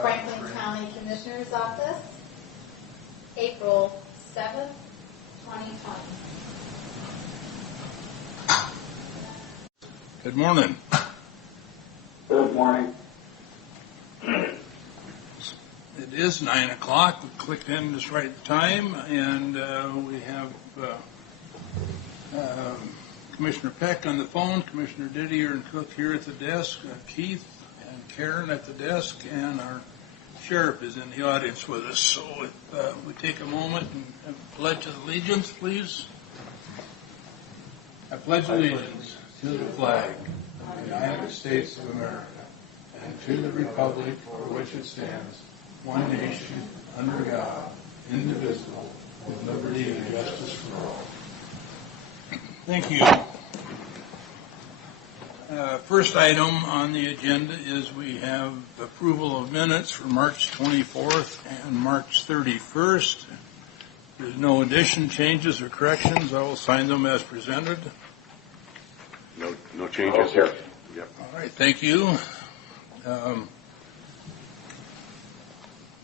Franklin County Commissioner's Office, April 7th, 2020. Good morning. Good morning. It is 9 o'clock. We clicked in just right time, and we have Commissioner Peck on the phone, Commissioner Didier and Cook here at the desk, Keith and Karen at the desk, and our sheriff is in the audience with us. So if we take a moment and pledge allegiance, please. I pledge allegiance to the flag of the United States of America and to the republic for which it stands, one nation, under God, indivisible, with liberty and justice for all. Thank you. First item on the agenda is we have approval of minutes for March 24th and March 31st. There's no addition, changes, or corrections. I will sign them as presented. No changes here. Yep. All right, thank you.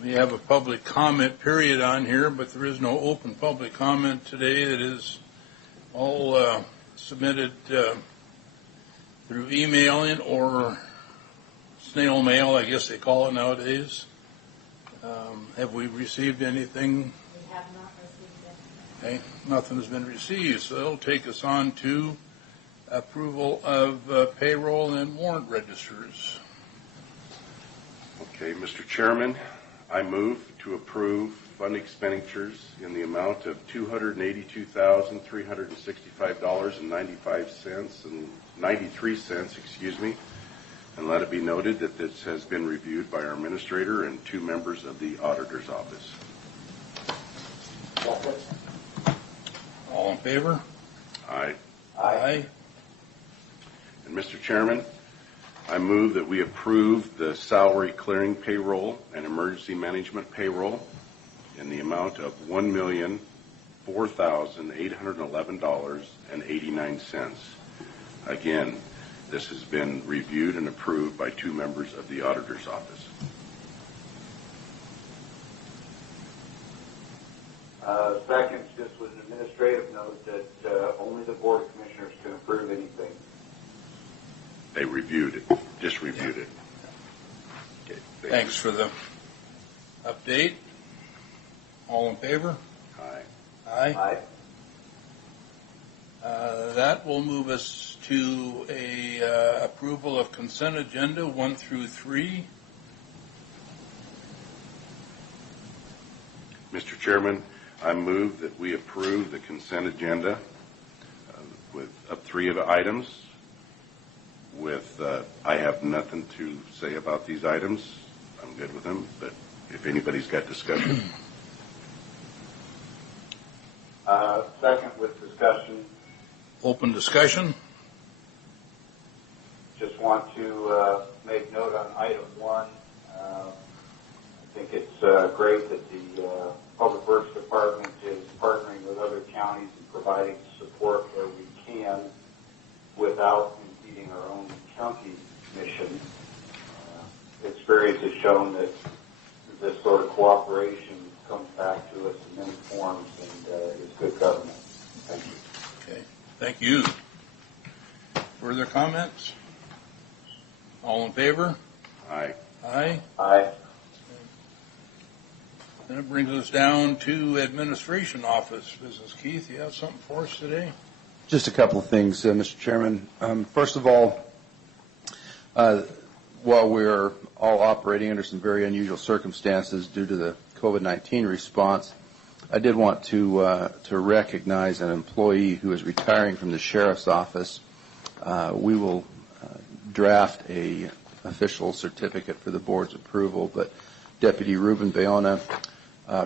We have a public comment period on here, but there is no open public comment today. It is all submitted through emailing or snail mail, I guess they call it nowadays. Have we received anything? We have not received anything. Okay, nothing has been received, so it'll take us on to approval of payroll and warrant registers. Okay, Mr. Chairman, I move to approve fund expenditures in the amount of $282,365.93, and let it be noted that this has been reviewed by our administrator and 2 members of the auditor's office. All in favor? Aye. Aye. And Mr. Chairman, I move that we approve the salary clearing payroll and emergency management payroll in the amount of $1,004,811.89. Again, this has been reviewed and approved by 2 members of the auditor's office. Second, just with an administrative note that only the Board of Commissioners can approve anything. They reviewed it, just reviewed it. Okay, Thanks for the update. All in favor? Aye. Aye. That will move us to a approval of consent agenda 1 through 3. Mr. Chairman, I move that we approve the consent agenda with 3 of the items. I have nothing to say about these items. I'm good with them, but if anybody's got discussion. Second with discussion. Open discussion. Just want to make note on item 1. I think it's great that the Public Works Department is partnering with other counties and providing support where we can without impeding our own county mission. Experience has shown that this sort of cooperation comes back to us in many forms and is good government. Thank you. Okay. Thank you. Further comments? All in favor? Aye. Aye. Aye. Then it brings us down to administration office business. Keith, you have something for us today? Just a couple of things, Mr. Chairman. First of all, while we're all operating under some very unusual circumstances due to the COVID-19 response, I did want to recognize an employee who is retiring from the sheriff's office. We will draft a official certificate for the board's approval, but Deputy Ruben Bayona,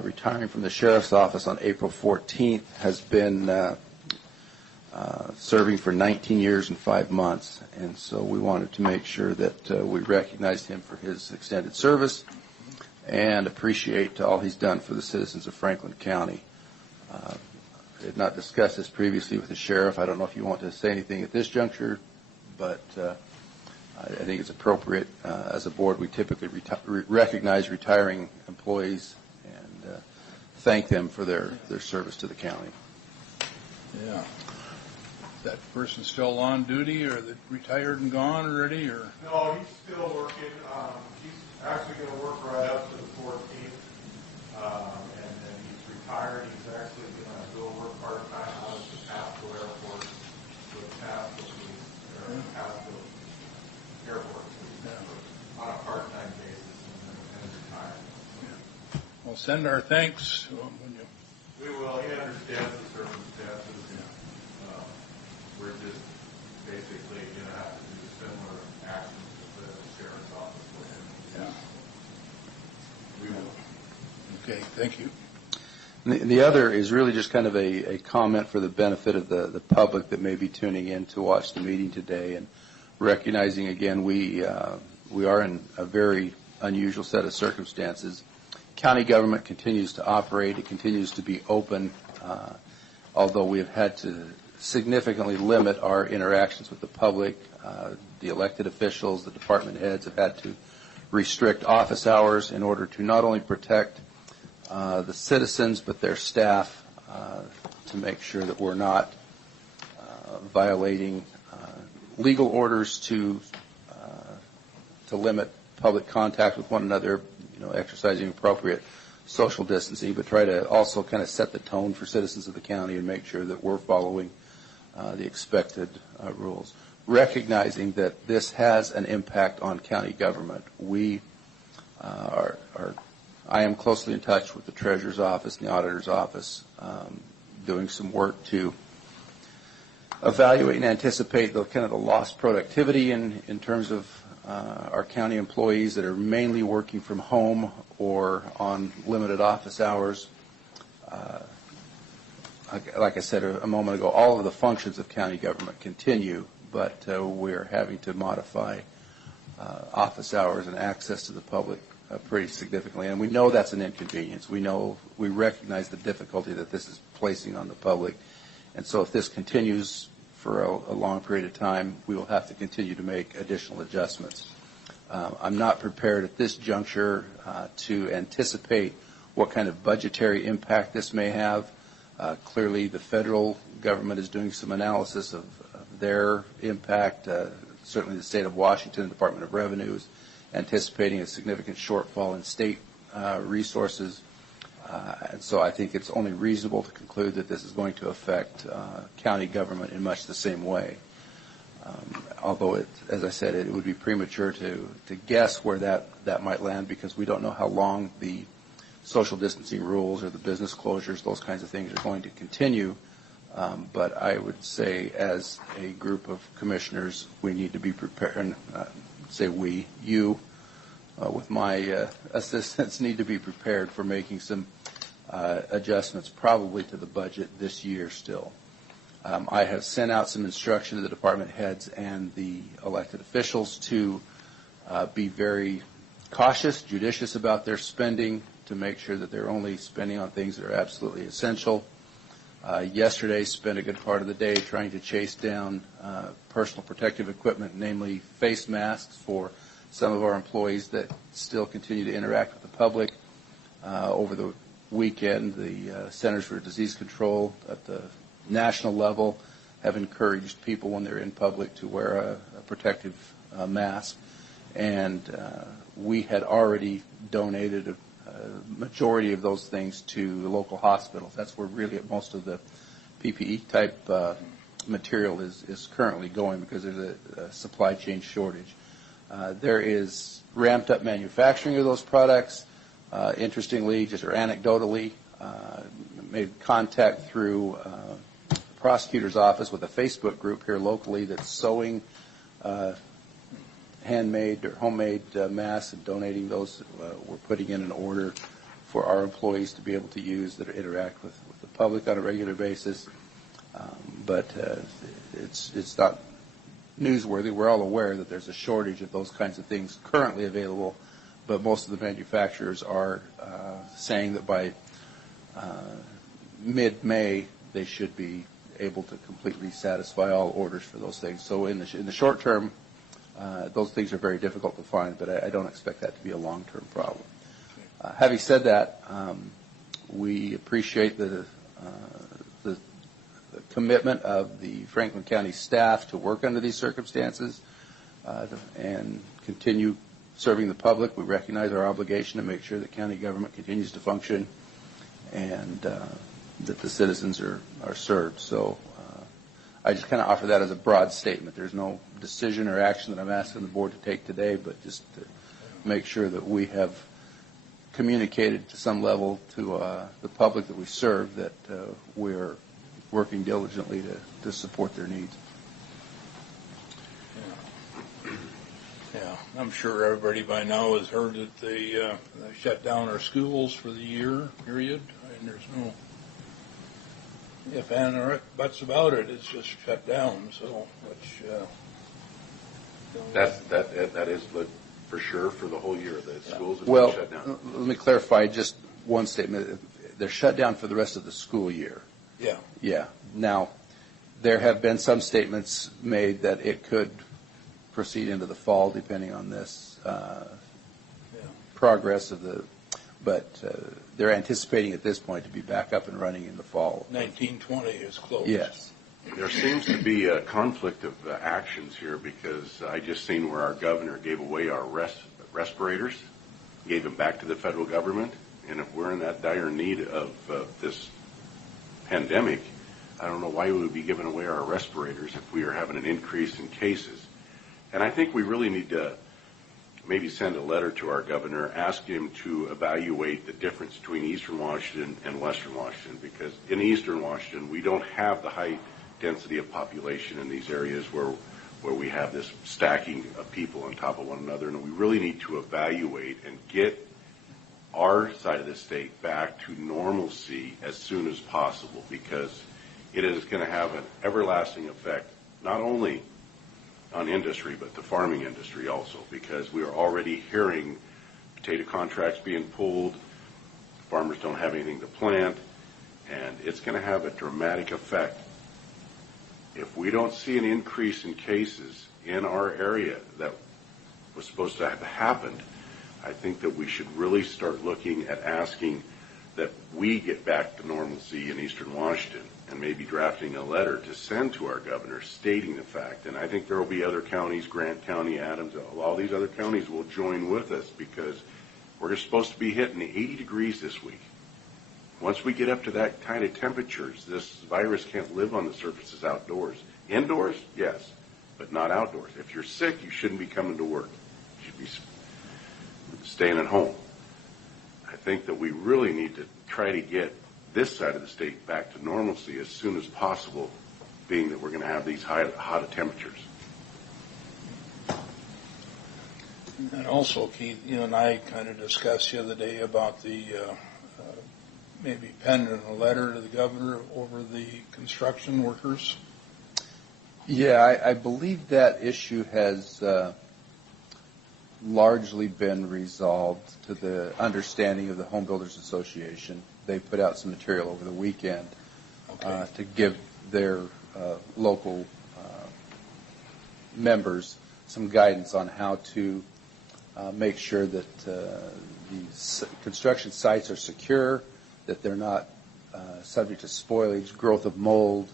retiring from the sheriff's office on April 14th, has been serving for 19 years and 5 months, and so we wanted to make sure that we recognized him for his extended service and appreciate all he's done for the citizens of Franklin County. I did not discuss this previously with the sheriff. I don't know if you want to say anything at this juncture, but I think it's appropriate. As a board, we typically recognize retiring employees and thank them for their service to the county. Yeah. That person still on duty, or they retired and gone already, or? No, he's still working. He's actually going to work right up to the 14th, and then he's retired. He's actually going to go work part-time out at the Pasco Airport with Pasco Airport on a part-time basis and retire. Well, send our thanks when you. We will. He understands the circumstances. We're just basically going to have to do similar actions to the sheriff's office with him. Yeah. We will. Okay, thank you. The other is really just kind of a comment for the benefit of the public that may be tuning in to watch the meeting today, and recognizing again we are in a very unusual set of circumstances. County government continues to operate. It continues to be open, although we have had to significantly limit our interactions with the public. The elected officials, the department heads have had to restrict office hours in order to not only protect the citizens but their staff, to make sure that we're not violating legal orders to limit public contact with one another, exercising appropriate social distancing, but try to also kind of set the tone for citizens of the county and make sure that we're following the expected rules. Recognizing that this has an impact on county government, I am closely in touch with the Treasurer's Office and the Auditor's Office, doing some work to evaluate and anticipate the kind of the lost productivity in terms of our county employees that are mainly working from home or on limited office hours. Like I said a moment ago, all of the functions of county government continue, but we're having to modify office hours and access to the public pretty significantly. And we know that's an inconvenience. We recognize the difficulty that this is placing on the public. And so if this continues for a long period of time, we will have to continue to make additional adjustments. I'm not prepared at this juncture to anticipate what kind of budgetary impact this may have. Clearly, the federal government is doing some analysis of their impact. Certainly, the state of Washington, Department of Revenue, is anticipating a significant shortfall in state resources. And so I think it's only reasonable to conclude that this is going to affect county government in much the same way. Although, as I said, it would be premature to guess where that might land, because we don't know how long the social distancing rules or the business closures, those kinds of things, are going to continue. But I would say, as a group of commissioners, we need to be prepared, and you, with my assistants, need to be prepared for making some adjustments probably to the budget this year still. I have sent out some instruction to the department heads and the elected officials to be very cautious, judicious about their spending, to make sure that they're only spending on things that are absolutely essential. Yesterday, spent a good part of the day trying to chase down personal protective equipment, namely face masks, for some of our employees that still continue to interact with the public. Over the weekend, the Centers for Disease Control at the national level have encouraged people when they're in public to wear a protective mask. And we had already donated a majority of those things to the local hospitals. That's where really most of the PPE type material is currently going, because there's a supply chain shortage. There is ramped up manufacturing of those products. Interestingly, just or anecdotally, made contact through the prosecutor's office with a Facebook group here locally that's sewing handmade or homemade masks and donating those. We're putting in an order for our employees to be able to use that interact with the public on a regular basis. But it's not newsworthy. We're all aware that there's a shortage of those kinds of things currently available, but most of the manufacturers are saying that by mid-May they should be able to completely satisfy all orders for those things. So in the short term, Those things are very difficult to find, but I don't expect that to be a long-term problem. Having said that, we appreciate the commitment of the Franklin County staff to work under these circumstances and continue serving the public. We recognize our obligation to make sure that county government continues to function and that the citizens are served. So I just kind of offer that as a broad statement. There's no decision or action that I'm asking the board to take today, but just to make sure that we have communicated to some level to the public that we serve that we're working diligently to support their needs. Yeah, I'm sure everybody by now has heard that they shut down our schools for the year, period. And there's no if and or buts about it. It's just shut down. So, which that is for sure for the whole year. The schools have Well, been shut down. let me clarify just one statement. They're shut down for the rest of the school year. yeah, Yeah. Now, there have been some statements made that it could proceed into the fall, depending on this progress of the. But they're anticipating at this point to be back up and running in the fall. 1920 is closed. Yes. There seems to be a conflict of actions here because I just seen where our governor gave away our respirators, gave them back to the federal government, and if we're in that dire need of this pandemic, I don't know why we would be giving away our respirators if we are having an increase in cases. And I think we really need to maybe send a letter to our governor, ask him to evaluate the difference between Eastern Washington and Western Washington, because in Eastern Washington, we don't have the high density of population in these areas where we have this stacking of people on top of one another, and we really need to evaluate and get our side of the state back to normalcy as soon as possible, because it is going to have an everlasting effect, not only on industry, but the farming industry also, because we are already hearing potato contracts being pulled, farmers don't have anything to plant, and it's going to have a dramatic effect. If we don't see an increase in cases in our area that was supposed to have happened, I think that we should really start looking at asking that we get back to normalcy in Eastern Washington and maybe drafting a letter to send to our governor stating the fact. And I think there will be other counties, Grant County, Adams, all these other counties will join with us because we're supposed to be hitting 80 degrees this week. Once we get up to that kind of temperatures, this virus can't live on the surfaces outdoors. Indoors, yes, but not outdoors. If you're sick, you shouldn't be coming to work. You should be staying at home. I think that we really need to try to get this side of the state back to normalcy as soon as possible, being that we're going to have these hot temperatures. And also, Keith, you and I kind of discussed the other day about the maybe penning a letter to the governor over the construction workers. Yeah, I believe that issue has largely been resolved to the understanding of the Home Builders Association. They put out some material over the weekend to give their local members some guidance on how to make sure that these construction sites are secure, that they're not subject to spoilage, growth of mold,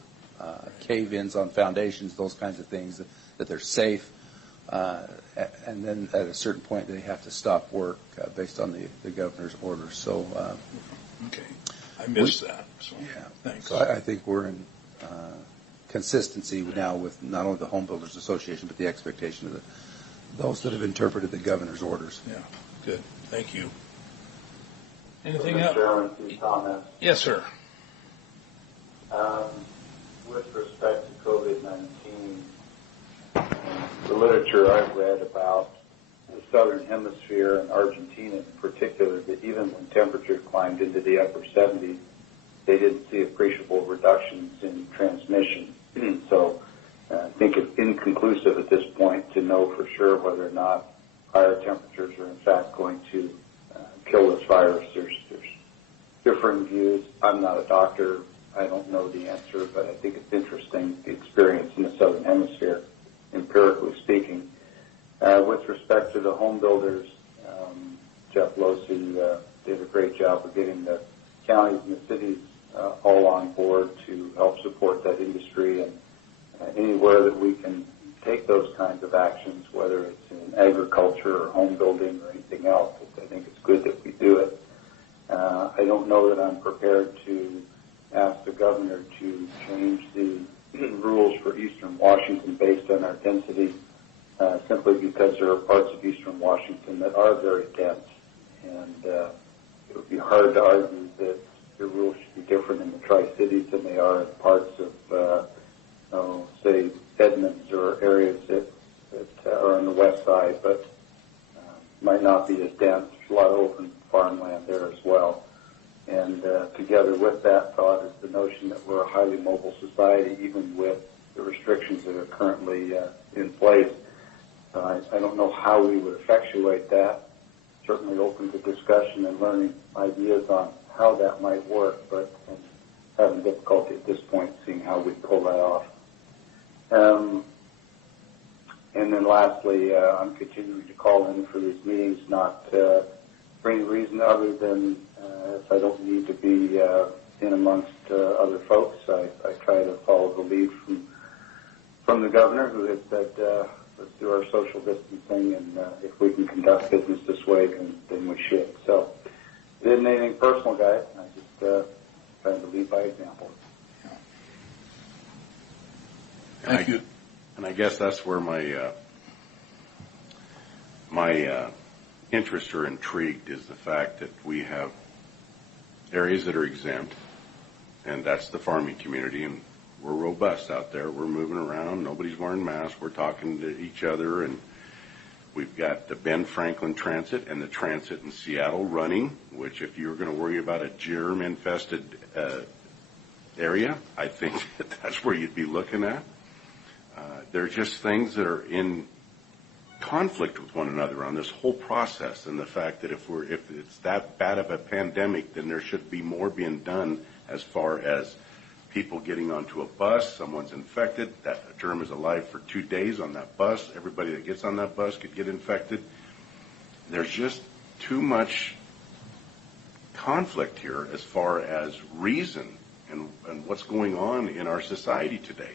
cave-ins on foundations, those kinds of things, that they're safe. And then at a certain point they have to stop work based on the governor's orders. So, okay, I missed that. So, yeah. Thanks. So I think we're in consistency now with not only the Home Builders Association, but the expectation of those that have interpreted the governor's orders. Yeah, good. Thank you. Anything Mr. else? Chairman, a few comments. Yes, sir. With respect to COVID-19, the literature I've read about the southern hemisphere and Argentina in particular, that even when temperatures climbed into the upper 70s, they didn't see appreciable reductions in transmission. So I think it's inconclusive at this point to know for sure whether or not higher temperatures are in fact going to kill this virus. There's differing views. I'm not a doctor. I don't know the answer, but I think it's interesting, the experience in the southern hemisphere, empirically speaking. With respect to the home builders, Jeff Losey did a great job of getting the counties and the cities all on board to help support that industry, and anywhere that we can take those kinds of actions, whether it's in agriculture or home building or anything else, I think it's good that we do it. I don't know that I'm prepared to ask the governor to change the rules for Eastern Washington based on our density, simply because there are parts of Eastern Washington that are very dense, and it would be hard to argue that the rules should be different in the Tri-Cities than they are in parts of, say, Edmonds or areas that are on the west side, but might not be as dense. There's a lot of open farmland there as well. And together with that thought is the notion that we're a highly mobile society, even with the restrictions that are currently in place. I don't know how we would effectuate that. Certainly open to discussion and learning ideas on how that might work, but I'm having difficulty at this point seeing how we pull that off. And then lastly, I'm continuing to call in for these meetings, not for any reason other than if I don't need to be in amongst other folks. I try to follow the lead from the governor, who has said, let's do our social distancing, and if we can conduct business this way, then we should. So it isn't anything personal, guys. I just trying to lead by example. Thank you. And I guess that's where my interests are intrigued, is the fact that we have areas that are exempt, and that's the farming community, and we're robust out there. We're moving around. Nobody's wearing masks. We're talking to each other, and we've got the Ben Franklin Transit and the transit in Seattle running, which if you're going to worry about a germ-infested area, I think that's where you'd be looking at. They're just things that are in conflict with one another on this whole process, and the fact that if it's that bad of a pandemic, then there should be more being done as far as people getting onto a bus, someone's infected, that germ is alive for 2 days on that bus, everybody that gets on that bus could get infected. There's just too much conflict here as far as reason and what's going on in our society today.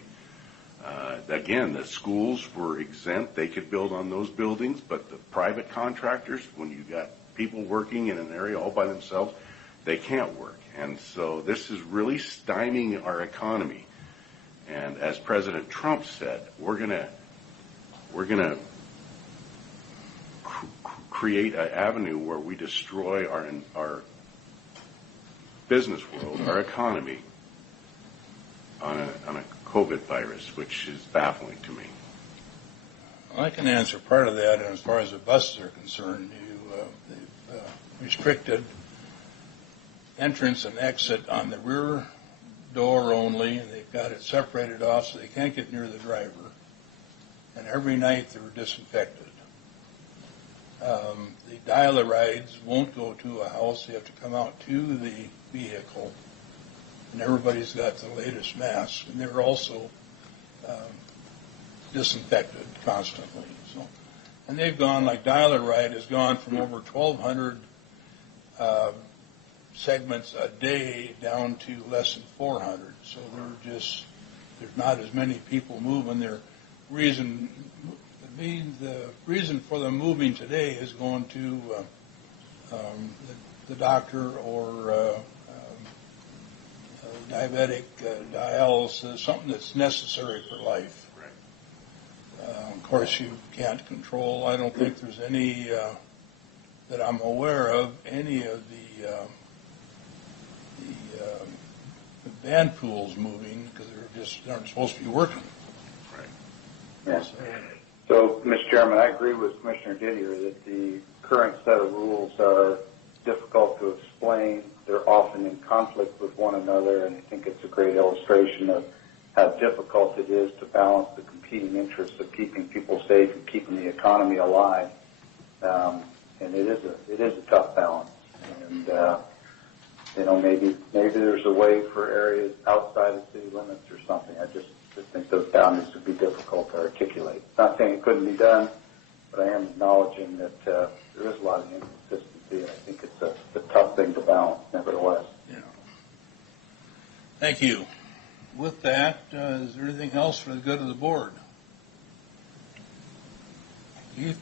Again, the schools were exempt. They could build on those buildings, but the private contractors, when you got people working in an area all by themselves, they can't work. And so this is really stymieing our economy. And as President Trump said, we're gonna create an avenue where we destroy our business world, our economy, on a COVID virus, which is baffling to me. I can answer part of that. And as far as the buses are concerned, they've restricted entrance and exit on the rear door only, and they've got it separated off so they can't get near the driver. And every night they're disinfected. The dial-a-rides won't go to a house. They have to come out to the vehicle. And everybody's got the latest mask, and they're also disinfected constantly. So, and they've gone, like Dial-A-Ride has gone from over 1,200 segments a day down to less than 400. So there's not as many people moving. The reason for them moving today is going to the doctor or diabetic dialysis, something that's necessary for life. Right. Of course, you can't control. I don't think there's any that I'm aware of, any of the band pools moving because they aren't supposed to be working. Right. Yeah. So, Mr. Chairman, I agree with Commissioner Didier that the current set of rules are difficult to explain. They're often in conflict with one another, and I think it's a great illustration of how difficult it is to balance the competing interests of keeping people safe and keeping the economy alive. And it is a tough balance. And maybe there's a way for areas outside of city limits or something. I just think those boundaries would be difficult to articulate. Not saying it couldn't be done, but I am acknowledging that there is a lot of inconsistency, and I think it's a tough thing to balance, nevertheless. Yeah. Thank you. With that, is there anything else for the good of the board? Keith,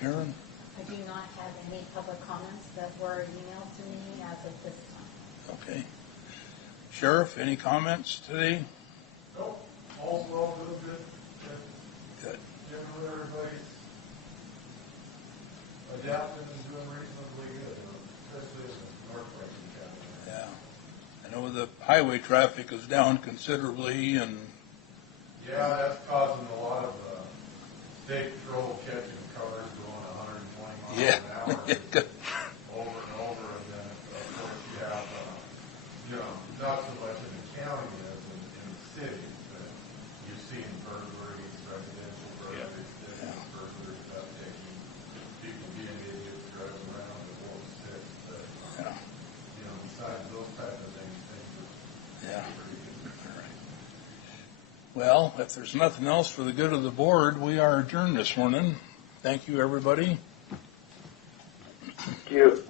Karen? I do not have any public comments that were emailed to me as of this time. Okay. Sheriff, any comments today? Nope, all's well, good. Good. Generally, everybody's adapting and doing reasonably good, especially in the North Lake County. Yeah. I know the highway traffic is down considerably, and Yeah, that's causing a lot of state patrol catching cars going 120 miles yeah. an hour over and over. And then, of course, you have, not so much in the county as in the cities, but you've seen burglaries, residential burglaries, business burglaries, that taking people being idiots driving around with both six. But, Yeah. Besides those type of things Yeah. are pretty good. All right. Well, if there's nothing else for the good of the board, we are adjourned this morning. Thank you, everybody. Thank you.